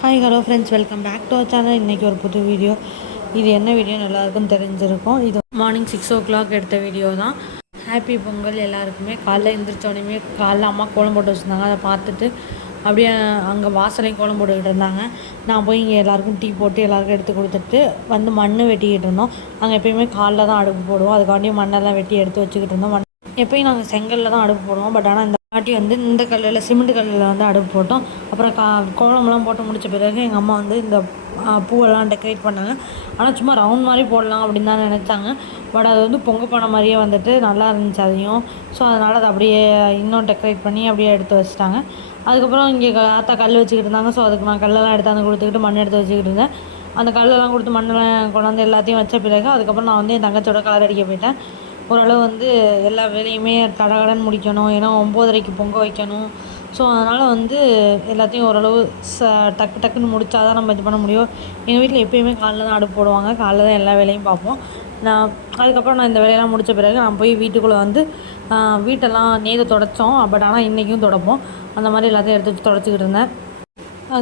Hi hello friends, welcome back to our channel. இன்றைக்கி ஒரு புது வீடியோ. இது என்ன வீடியோ நல்லாயிருக்குன்னு தெரிஞ்சிருக்கும். இது மார்னிங் 6 o'clock எடுத்த வீடியோ தான். ஹாப்பி பொங்கல் எல்லாருக்குமே. காலைல எழுந்திரிச்சோடனே காலைல அம்மா கோலம் போட்டு வச்சுருந்தாங்க. அதை பார்த்துட்டு அப்படியே அங்கே வாசலையும் கோலம் போட்டுக்கிட்டு இருந்தாங்க. நான் போய் இங்கே எல்லாேருக்கும் டீ போட்டு எல்லாேருக்கும் எடுத்து கொடுத்துட்டு வந்து மண் வெட்டிக்கிட்டு இருந்தோம். அங்கே எப்போயுமே காலைல தான் அடுப்பு போடுவோம். அதுக்காண்டியும் மண்ணெல்லாம் வெட்டி எடுத்து வச்சுக்கிட்டு இருந்தோம். எப்போயும் நாங்கள் செங்கலில் தான் அடுப்பு போடுவோம். பட் ஆனால் இந்த வாட்டி வந்து இந்த கல்லில் சிமெண்ட் கல்லில் வந்து அடுப்பு போட்டோம். அப்புறம் கோலமெல்லாம் போட்டு முடித்த பிறகு எங்கள் அம்மா வந்து இந்த பூவெல்லாம் டெக்கரேட் பண்ணாங்க. ஆனால் சும்மா ரவுண்ட் மாதிரி போடலாம் அப்படின்னு தான் நினச்சாங்க. பட் அது வந்து பொங்க பானை மாதிரியே வந்துட்டு நல்லா இருந்துச்சு அதையும். ஸோ அதனால் அதை அப்படியே இன்னும் டெக்கரேட் பண்ணி அப்படியே எடுத்து வச்சுட்டாங்க. அதுக்கப்புறம் இங்கே ஆத்தா கல் வச்சுக்கிட்டு இருந்தாங்க. ஸோ அதுக்கு நான் கல்லெல்லாம் எடுத்தாந்து கொடுத்துக்கிட்டு மண் எடுத்து வச்சுக்கிட்டு இருந்தேன். அந்த கல்லெல்லாம் கொடுத்து மண்ணெல்லாம் கொண்டாந்து எல்லாத்தையும் வச்ச பிறகு அதுக்கப்புறம் நான் வந்து என் தங்கச்சியோட கலர் அடிக்க போயிட்டேன். ஓரளவு வந்து எல்லா வேலையுமே கடகடன்னு முடிக்கணும். ஏன்னா 9:30க்கு பொங்க வைக்கணும். ஸோ அதனால் வந்து எல்லாத்தையும் ஓரளவு டக்கு டக்குன்னு முடித்தா தான் நம்ம இது பண்ண முடியும். எங்கள் வீட்டில் எப்போயுமே காலைல தான் அடுப்பு போடுவாங்க. காலைல தான் எல்லா வேலையும் பார்ப்போம். அதுக்கப்புறம் நான் இந்த வேலையெல்லாம் முடித்த பிறகு நான் போய் வீட்டுக்குள்ளே வந்து வீட்டெல்லாம் நேற்று துடைச்சோம். பட் ஆனால் இன்றைக்கும் துடைப்போம். அந்த மாதிரி எல்லாத்தையும் எடுத்து வச்சு துடைச்சிக்கிட்டு இருந்தேன்.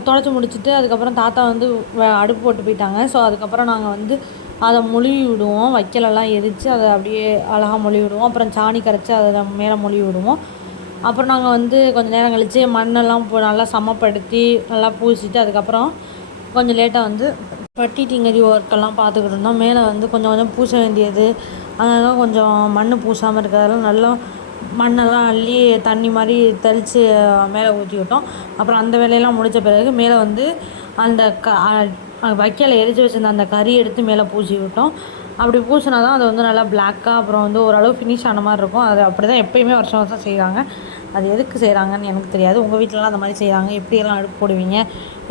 துடைச்சி முடிச்சுட்டு அதுக்கப்புறம் தாத்தா வந்து அடுப்பு போட்டு போயிட்டாங்க. ஸோ அதுக்கப்புறம் நாங்கள் வந்து அதை மொழுவி விடுவோம். வைக்கலெல்லாம் எரித்து அதை அப்படியே அழகாக மொழுவி விடுவோம். அப்புறம் சாணி கரைச்சி அதை மேலே மொழுவி விடுவோம். அப்புறம் நாங்கள் வந்து கொஞ்சம் நேரம் கழித்து மண்ணெல்லாம் நல்லா சமப்படுத்தி நல்லா பூசிட்டு அதுக்கப்புறம் கொஞ்சம் லேட்டாக வந்து பட்டி டிங்கரி ஒர்க்கெல்லாம் பார்த்துக்கிட்டு இருந்தோம். மேலே வந்து கொஞ்சம் கொஞ்சம் பூச வேண்டியது, அங்கங்கே கொஞ்சம் மண் பூசாமல் இருக்கிறதெல்லாம் நல்லா மண்ணெல்லாம் அள்ளி தண்ணி மாதிரி தெளித்து மேலே ஊற்றி விட்டோம். அப்புறம் அந்த வேலையெல்லாம் முடித்த பிறகு மேலே வந்து அந்த வைக்கலை எரித்து வச்சுருந்த அந்த கறி எடுத்து மேலே பூசி விட்டோம். அப்படி பூசினா தான் அது வந்து நல்லா பிளாக்காக அப்புறம் வந்து ஓரளவு ஃபினிஷ் ஆன மாதிரி இருக்கும். அது அப்படி தான் எப்போயுமே வருஷம் வருஷம் செய்கிறாங்க. அது எதுக்கு செய்கிறாங்கன்னு எனக்கு தெரியாது. உங்கள் வீட்டிலலாம் அந்த மாதிரி செய்கிறாங்க? எப்படியெல்லாம் அடுப்பு போடுவீங்க,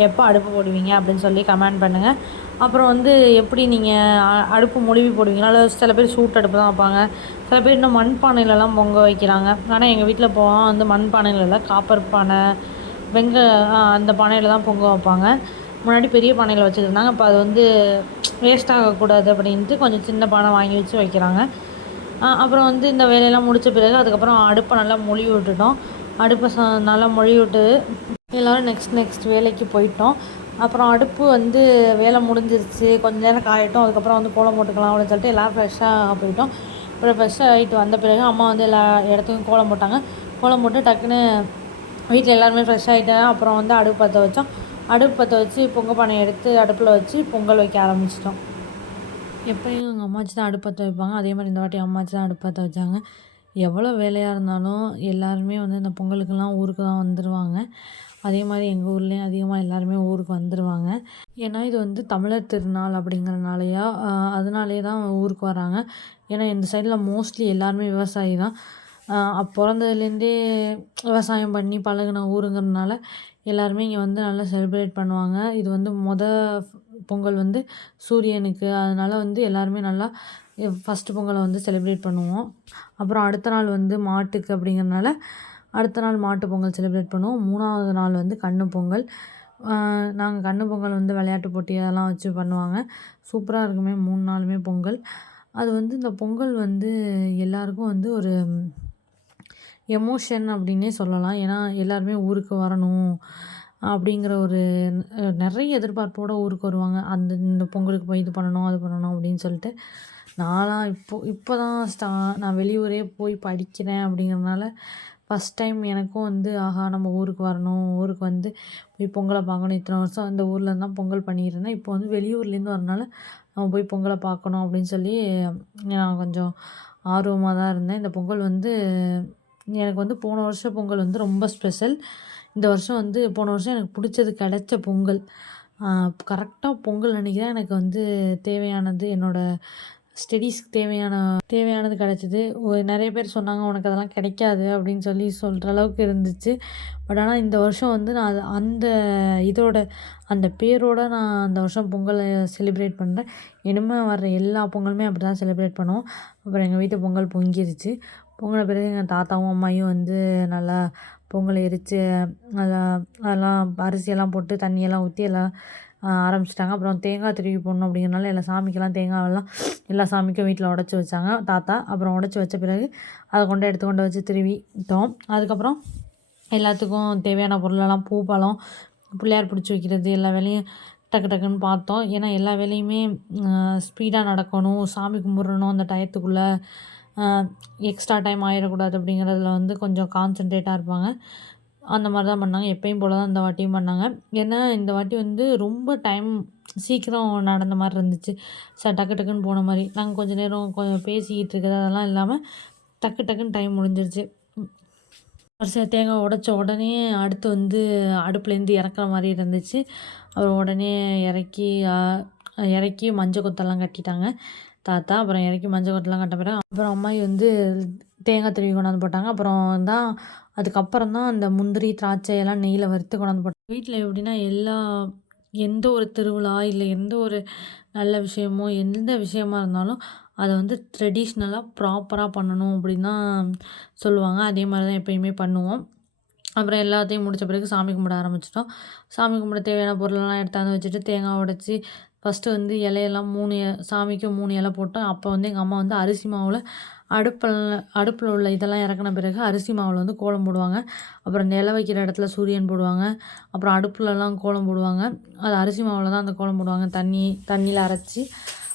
எப்போ அடுப்பு போடுவீங்க அப்படின்னு சொல்லி கமெண்ட் பண்ணுங்கள். அப்புறம் வந்து எப்படி நீங்கள் அடுப்பு மொழுவி போடுவீங்களா? இல்லை சில பேர் சூட் அடுப்பு தான் வைப்பாங்க. சில பேர் இன்னும் மண் பானையிலலாம் பொங்க வைக்கிறாங்க. ஆனால் எங்கள் வீட்டில் போனால் வந்து மண் பானையில் இல்லை, காப்பர் பானை, அந்த பானையில் தான் பொங்க வைப்பாங்க. முன்னாடி பெரிய பானையில் வச்சுருந்தாங்க. இப்போ அது வந்து வேஸ்ட் ஆகக்கூடாது அப்படின்ட்டு கொஞ்சம் சின்ன பானை வாங்கி வச்சு வைக்கிறாங்க. அப்புறம் வந்து இந்த வேலையெல்லாம் முடித்த பிறகு அதுக்கப்புறம் அடுப்பை நல்லா மொழுவி விட்டுட்டோம். அடுப்பை நல்லா மொழுவி விட்டு எல்லோரும் நெக்ஸ்ட் வேலைக்கு போயிட்டோம். அப்புறம் அடுப்பு வந்து வேலை முடிஞ்சிருச்சு, கொஞ்சம் நேரம் காயட்டும், அதுக்கப்புறம் வந்து கோலம் போட்டுக்கலாம் அப்படின்னு சொல்லிட்டு எல்லோரும் ஃப்ரெஷ்ஷாக போயிட்டோம். அப்புறம் ஃப்ரெஷ்ஷாக ஆகிட்டு வந்த பிறகு அம்மா வந்து எல்லா இடத்துக்கும் கோலம் போட்டாங்க. கோலம் போட்டு டக்குன்னு வீட்டில் எல்லாருமே ஃப்ரெஷ் ஆகிட்டாங்க. அப்புறம் வந்து அடுப்பு பற்ற வச்சோம். அடுப்பு பற்ற வச்சு பொங்கல் பானையை எடுத்து அடுப்பில் வச்சு பொங்கல் வைக்க ஆரம்பிச்சிட்டோம். எப்பயும் எங்கள் அம்மாச்சி தான் அடுப்பு பற்ற வைப்பாங்க. அதே மாதிரி இந்த வாட்டி அம்மாச்சி தான் அடுப்பு பற்ற வச்சாங்க. எவ்வளோ வேலையாக இருந்தாலும் எல்லாருமே வந்து இந்த பொங்கலுக்கெல்லாம் ஊருக்கு தான் வந்துடுவாங்க. அதே மாதிரி எங்கள் ஊர்லேயும் அதிகமாக எல்லாருமே ஊருக்கு வந்துடுவாங்க. ஏன்னா இது வந்து தமிழர் திருநாள் அப்படிங்கிறனாலையா அதனாலே தான் ஊருக்கு வராங்க. ஏன்னா இந்த சைடில் மோஸ்ட்லி எல்லாருமே விவசாயி தான். பிறந்ததுலேருந்தே விவசாயம் பண்ணி பழகின ஊருங்கிறதுனால எல்லாருமே இங்கே வந்து நல்லா செலிப்ரேட் பண்ணுவாங்க. இது வந்து பொங்கல் வந்து சூரியனுக்கு. அதனால் வந்து எல்லாருமே நல்லா ஃபஸ்ட்டு பொங்கலை வந்து செலிப்ரேட் பண்ணுவோம். அப்புறம் அடுத்த நாள் வந்து மாட்டுக்கு அப்படிங்கிறனால அடுத்த நாள் மாட்டு பொங்கல் செலிப்ரேட் பண்ணுவோம். 3வது நாள் வந்து கண்ணு பொங்கல். நாங்கள் கண்ணு பொங்கல் வந்து விளையாட்டு போட்டி அதெல்லாம் வச்சு பண்ணுவாங்க. சூப்பராக இருக்குமே 3 நாளுமே பொங்கல். அது வந்து இந்த பொங்கல் வந்து எல்லாருக்கும் வந்து ஒரு எமோஷன் அப்படின்னே சொல்லலாம். ஏன்னா எல்லாருமே ஊருக்கு வரணும் அப்படிங்கிற ஒரு நிறைய எதிர்பார்ப்போடு ஊருக்கு வருவாங்க. இந்த பொங்கலுக்கு போய் இது பண்ணணும் அது பண்ணணும் அப்படின்னு சொல்லிட்டு. நான்லாம் இப்போ தான் நான் வெளியூரே போய் படிக்கிறேன் அப்படிங்கிறதுனால ஃபஸ்ட் டைம் எனக்கும் வந்து ஆஹா நம்ம ஊருக்கு வரணும், ஊருக்கு வந்து போய் பொங்கலை பார்க்கணும். இத்தனை வருஷம் அந்த ஊரில் தான் பொங்கல் பண்ணியிருந்தேன். இப்போ வந்து வெளியூர்லேருந்து வரனால நம்ம போய் பொங்கலை பார்க்கணும் அப்படின்னு சொல்லி நான் கொஞ்சம் ஆர்வமாக தான் இருந்தேன். இந்த பொங்கல் வந்து எனக்கு வந்து போன வருஷம் பொங்கல் வந்து ரொம்ப ஸ்பெஷல். இந்த வருஷம் வந்து போன வருஷம் எனக்கு பிடிச்சது கிடைச்ச பொங்கல். கரெக்டாக பொங்கல் அன்றைக்கி தான் எனக்கு வந்து தேவையானது என்னோடய ஸ்டடீஸ்க்கு தேவையானது கிடச்சிது. நிறைய பேர் சொன்னாங்க உனக்கு அதெல்லாம் கிடைக்காது அப்படின்னு சொல்லி சொல்கிற அளவுக்கு இருந்துச்சு. பட் ஆனால் இந்த வருஷம் வந்து நான் அந்த பேரோடு நான் அந்த வருஷம் பொங்கலை செலிப்ரேட் பண்ணுறேன். இனிமேல் வர்ற எல்லா பொங்கலுமே அப்படி தான் செலிப்ரேட் பண்ணுவோம். அப்புறம் எங்கள் வீட்டு பொங்கல் பொங்கிருச்சு. பொங்கின பிறகு எங்கள் தாத்தாவும் அம்மாயும் வந்து நல்லா பொங்கலை எரித்து அதெல்லாம் அரிசியெல்லாம் போட்டு தண்ணியெல்லாம் ஊற்றி எல்லாம் ஆரம்பிச்சிட்டாங்க. அப்புறம் தேங்காய் திருவி போடணும் அப்படிங்கிறனால எல்லா சாமிக்கெல்லாம் தேங்காயெல்லாம் எல்லா சாமிக்கும் வீட்டில் உடச்சி வச்சாங்க தாத்தா. அப்புறம் உடச்சி வச்ச பிறகு அதை எடுத்து வச்சு திருவிட்டோம். அதுக்கப்புறம் எல்லாத்துக்கும் தேவையான பொருளெல்லாம் பூ, பழம் பிள்ளையார் பிடிச்சி வைக்கிறது எல்லா வேலையும் டக்கு டக்குன்னு பார்த்தோம். ஏன்னா எல்லா வேலையுமே ஸ்பீடாக நடக்கணும், சாமி கும்பிட்றணும் அந்த டயத்துக்குள்ளே, எக்ஸ்ட்ரா டைம் ஆயிடக்கூடாது அப்படிங்கிறதுல வந்து கொஞ்சம் கான்சன்ட்ரேட்டாக இருப்பாங்க. அந்த மாதிரி தான் பண்ணாங்க. எப்பயும் போல தான் இந்த வாட்டியும் பண்ணாங்க. ஏன்னா இந்த வாட்டி வந்து ரொம்ப டைம் சீக்கிரம் நடந்த மாதிரி இருந்துச்சு. டக்கு டக்குன்னு போன மாதிரி. நாங்கள் கொஞ்சம் நேரம் பேசிக்கிட்டு இருக்கிறது அதெல்லாம் இல்லாமல் டக்கு டக்குன்னு டைம் முடிஞ்சிருச்சு. வரிசையாக தேங்காய் உடைச்ச உடனே அடுத்து வந்து அடுப்புலேருந்து இறக்குற மாதிரி இருந்துச்சு. அப்புறம் உடனே இறக்கி மஞ்சள் கொத்தெல்லாம் கட்டிட்டாங்க தாத்தா. அப்புறம் இறக்கி மஞ்சள் கொத்தெல்லாம் கட்ட பிறகு அப்புறம் அம்மாயி வந்து தேங்காய் திருவி கொண்டாந்து போட்டாங்க. அப்புறம் தான் அதுக்கப்புறம் தான் அந்த முந்திரி திராட்சை எல்லாம் நெய்யில் வறுத்து கொண்டாந்து போட்டாங்க. வீட்டில் எப்படின்னா எந்த ஒரு திருவிழா இல்லை எந்த ஒரு நல்ல விஷயமோ எந்த விஷயமா இருந்தாலும் அதை வந்து ட்ரெடிஷ்னலாக ப்ராப்பராக பண்ணணும் அப்படின்னு தான் சொல்லுவாங்க. அதே மாதிரி தான் எப்பயுமே பண்ணுவோம். அப்புறம் எல்லாத்தையும் முடித்த பிறகு சாமி கும்பிட ஆரம்பிச்சிட்டோம். சாமி கும்பிட தேவையான பொருளெல்லாம் எடுத்தாந்து வச்சுட்டு தேங்காய் உடைச்சி ஃபஸ்ட்டு வந்து இலையெல்லாம் சாமிக்கு 3 இலை போட்டோம். அப்போ வந்து எங்கள் அம்மா வந்து அரிசி மாவில் அடுப்பில் உள்ள இதெல்லாம் இறக்குன பிறகு அரிசி மாவில் வந்து கோலம் போடுவாங்க. அப்புறம் நில வைக்கிற இடத்துல சூரியன் போடுவாங்க. அப்புறம் அடுப்புலலாம் கோலம் போடுவாங்க. அது அரிசி மாவில் தான் அந்த கோலம் போடுவாங்க. தண்ணியில் அரைச்சி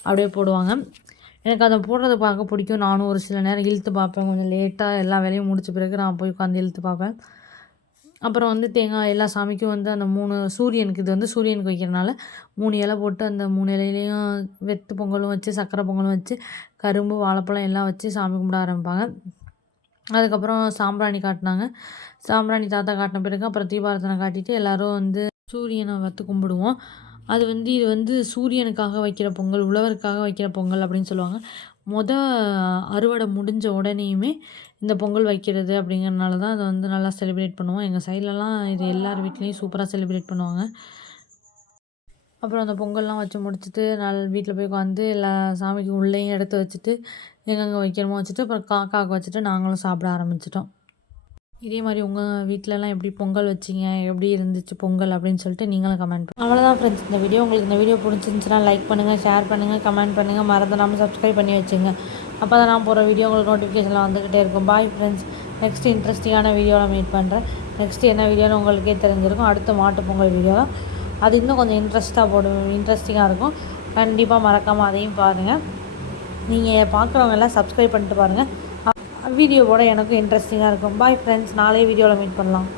அப்படியே போடுவாங்க. எனக்கு அதை போடுறது பார்க்க பிடிக்கும். நானும் ஒரு சில நேரம் இழுத்து பார்ப்பேன். கொஞ்சம் லேட்டாக எல்லா வேலையும் முடித்த பிறகு நான் போய் உட்காந்து இழுத்து பார்ப்பேன். அப்புறம் வந்து தேங்காய் எல்லா சாமிக்கும் வந்து அந்த 3 சூரியனுக்கு இது வந்து சூரியனுக்கு வைக்கிறனால 3 இலை போட்டு அந்த 3 இலையிலையும் வெத்து பொங்கலும் வச்சு சக்கரை பொங்கலும் வச்சு கரும்பு வாழைப்பழம் எல்லாம் வச்சு சாமி கும்பிட ஆரம்பிப்பாங்க. அதுக்கப்புறம் சாம்பிராணி காட்டினாங்க. சாம்பிராணி தாத்தா காட்டின பிறகு அப்புறம் தீபாரத்தனை காட்டிட்டு எல்லோரும் வந்து சூரியனை வத்து கும்பிடுவோம். இது வந்து சூரியனுக்காக வைக்கிற பொங்கல், உழவருக்காக வைக்கிற பொங்கல் அப்படின்னு சொல்லுவாங்க. அறுவடை முடிஞ்ச உடனேயுமே இந்த பொங்கல் வைக்கிறது அப்படிங்கிறனால தான் அதை வந்து நல்லா செலிப்ரேட் பண்ணுவோம். எங்கள் சைட்லலாம் இது எல்லார் வீட்லேயும் சூப்பராக செலிப்ரேட் பண்ணுவாங்க. அப்புறம் அந்த பொங்கல்லாம் வச்சு முடிச்சுட்டு வீட்டில் போய் உட்காந்து எல்லா சாமிக்கு உள்ளேயும் எடுத்து வச்சுட்டு எங்கெங்கே வைக்கணுமோ வச்சுட்டு அப்புறம் காக்காவுக்கு வச்சுட்டு நாங்களும் சாப்பிட ஆரம்பிச்சிட்டோம். இதே மாதிரி உங்கள் வீட்டிலலாம் எப்படி பொங்கல் வச்சிங்க, எப்படி இருந்துச்சு பொங்கல் அப்படின்னு சொல்லிட்டு நீங்களும் கமெண்ட் பண்ணுங்கள். அவ்வளோதான் ஃப்ரெண்ட்ஸ் இந்த வீடியோ. உங்களுக்கு இந்த வீடியோ பிடிச்சிருந்துச்சுன்னா லைக் பண்ணுங்கள், ஷேர் பண்ணுங்கள், கமெண்ட் பண்ணுங்கள், மறந்துடாமல் சப்ஸ்கிரைப் பண்ணி வச்சுங்க. அப்போ தான் நான் போகிற வீடியோ உங்களுக்கு நோட்டிஃபிகேஷனில் வந்துக்கிட்டே இருக்கும். Bye friends. நெக்ஸ்ட்டு இன்ட்ரெஸ்டிங்கான வீடியோவில் மீட் பண்ணுறேன். நெக்ஸ்ட்டு என்ன வீடியோன்னு உங்களுக்கே தெரிஞ்சிருக்கும். அடுத்த மாட்டு பொங்கல் வீடியோ தான். அது இன்னும் கொஞ்சம் இன்ட்ரெஸ்டிங்காக இருக்கும். கண்டிப்பாக மறக்காமல் அதையும் பாருங்கள். நீங்கள் பார்க்குறவங்க எல்லாம் சப்ஸ்கிரைப் பண்ணிட்டு பாருங்கள். வீடியோவோட எனக்கும் இன்ட்ரெஸ்டிங்காக இருக்கும். Bye friends. நாளைய வீடியோவில் மீட் பண்ணலாம்.